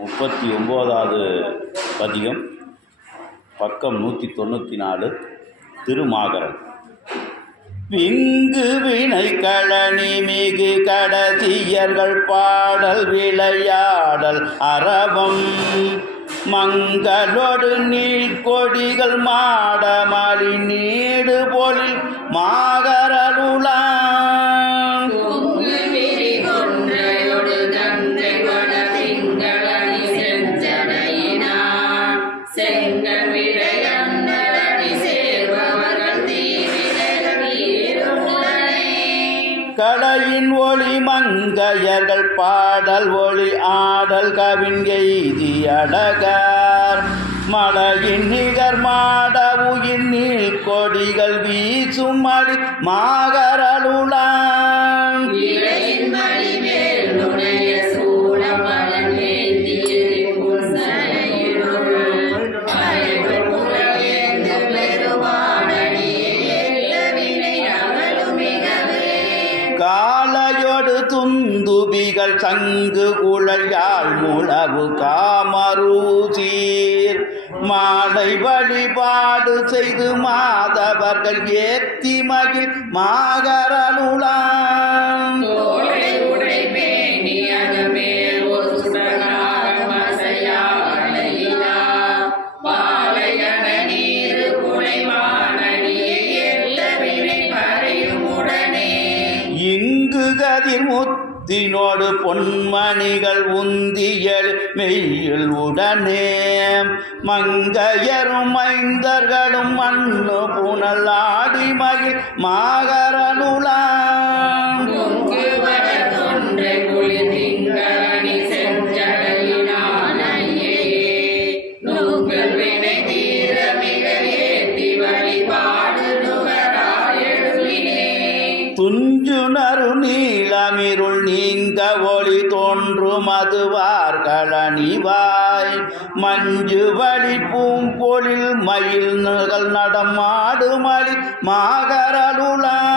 முப்பத்தி ஒம்போதாவது பதிகம் பக்கம் நூற்றி தொண்ணூற்றி நாலு திருமாகரன். விங்கு வினை களனி மிகு கடதியர்கள் பாடல் விளையாடல் அரவம். மங்களொடு நீழ்கொடிகள் மாடமளி நீடு பொழில் மாகரருளா கடையின் ஒளி மங்கையர்கள் பாடல் ஒளி ஆடல் கவிஞெய்தி அழகார் மலையின் நிகர் மாட உயிர் நீள் கொடிகள் வீசும் அடி மாகரலு துந்துபிகள் சங்கு குழல் முழவு காமரூசீர் மாலை வழிபாடு செய்து மாதவர்கள் ஏத்தி மகிழ் மாகரலுளான் கதிர் முத்தினோடு பொன்மணிகள் உந்தியல் மெய்யில் உடனே. மங்கையரும் மைந்தர்களும் மண்ணு புனல் ஆடி துஞ்சுணரு நீளமிருள் நீங்க ஒளி தோன்றும் அதுவார்களணிவாய் மஞ்சு வழி பூம்பொழில் மயில் நகல் நடமாடு மலி மாகரலுளான்